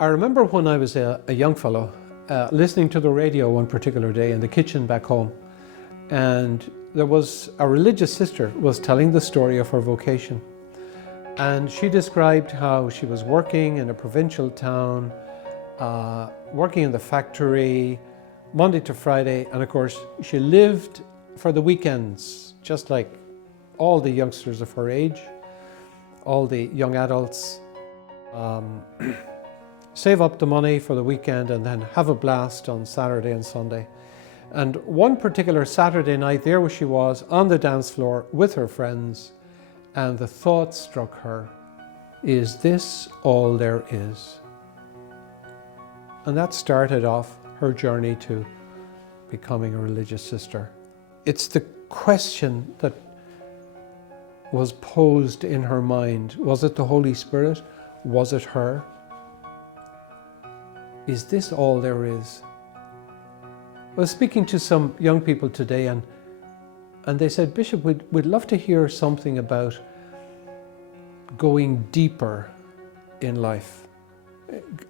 I remember when I was a young fellow listening to the radio one particular day in the kitchen back home, and there was a religious sister was telling the story of her vocation, and she described how she was working in a provincial town, working in the factory Monday to Friday, and of course she lived for the weekends just like all the youngsters of her age, all the young adults. Save up the money for the weekend and then have a blast on Saturday and Sunday. And one particular Saturday night, there she was on the dance floor with her friends, and the thought struck her, is this all there is? And that started off her journey to becoming a religious sister. It's the question that was posed in her mind. Was it the Holy Spirit? Was it her? Is this all there is? I was speaking to some young people today, and they said, Bishop, we'd love to hear something about going deeper in life.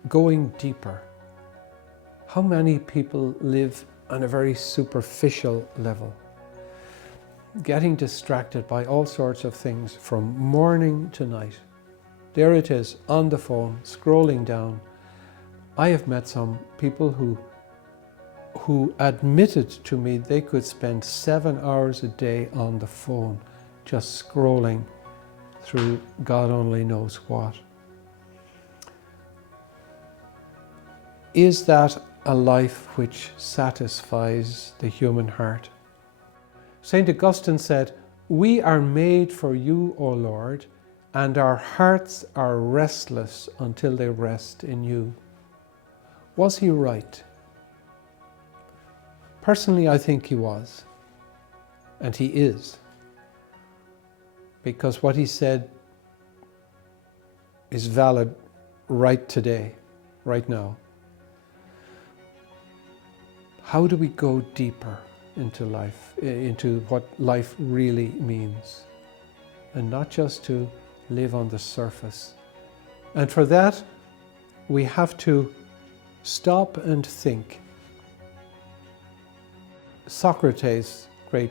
Going deeper. How many people live on a very superficial level, getting distracted by all sorts of things from morning to night? There it is, on the phone, scrolling down. I have met some people who admitted to me they could spend 7 hours a day on the phone, just scrolling through God only knows what. Is that a life which satisfies the human heart? St. Augustine said, "We are made for you, O Lord, and our hearts are restless until they rest in you." Was he right? Personally, I think he was, and he is, because what he said is valid right today, right now. How do we go deeper into life, into what life really means, and not just to live on the surface? And for that, we have to stop and think. Socrates, great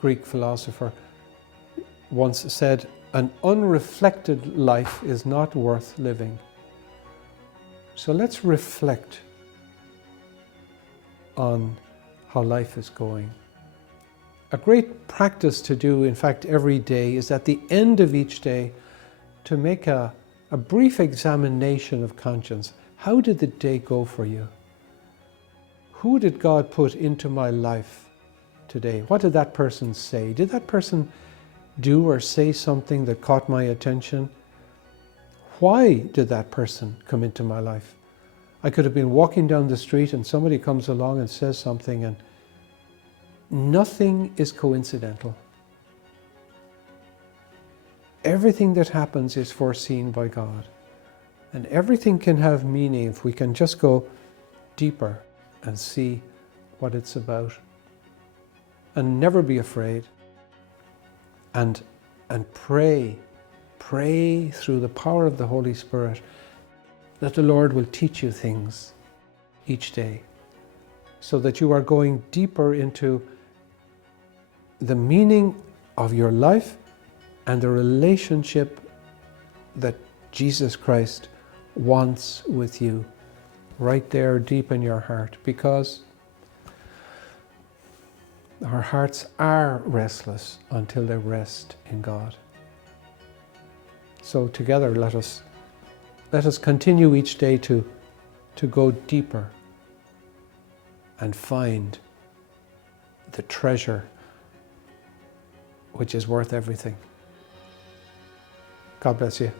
Greek philosopher, once said, "An unreflected life is not worth living." So let's reflect on how life is going. A great practice to do, in fact, every day, is at the end of each day to make a brief examination of conscience. How did the day go for you? Who did God put into my life today? What did that person say? Did that person do or say something that caught my attention? Why did that person come into my life? I could have been walking down the street and somebody comes along and says something, and nothing is coincidental. Everything that happens is foreseen by God. And everything can have meaning if we can just go deeper and see what it's about. And never be afraid. And pray through the power of the Holy Spirit that the Lord will teach you things each day, so that you are going deeper into the meaning of your life and the relationship that Jesus Christ wants with you, right there deep in your heart, because our hearts are restless until they rest in God. So together let us continue each day to go deeper and find the treasure which is worth everything. God bless you.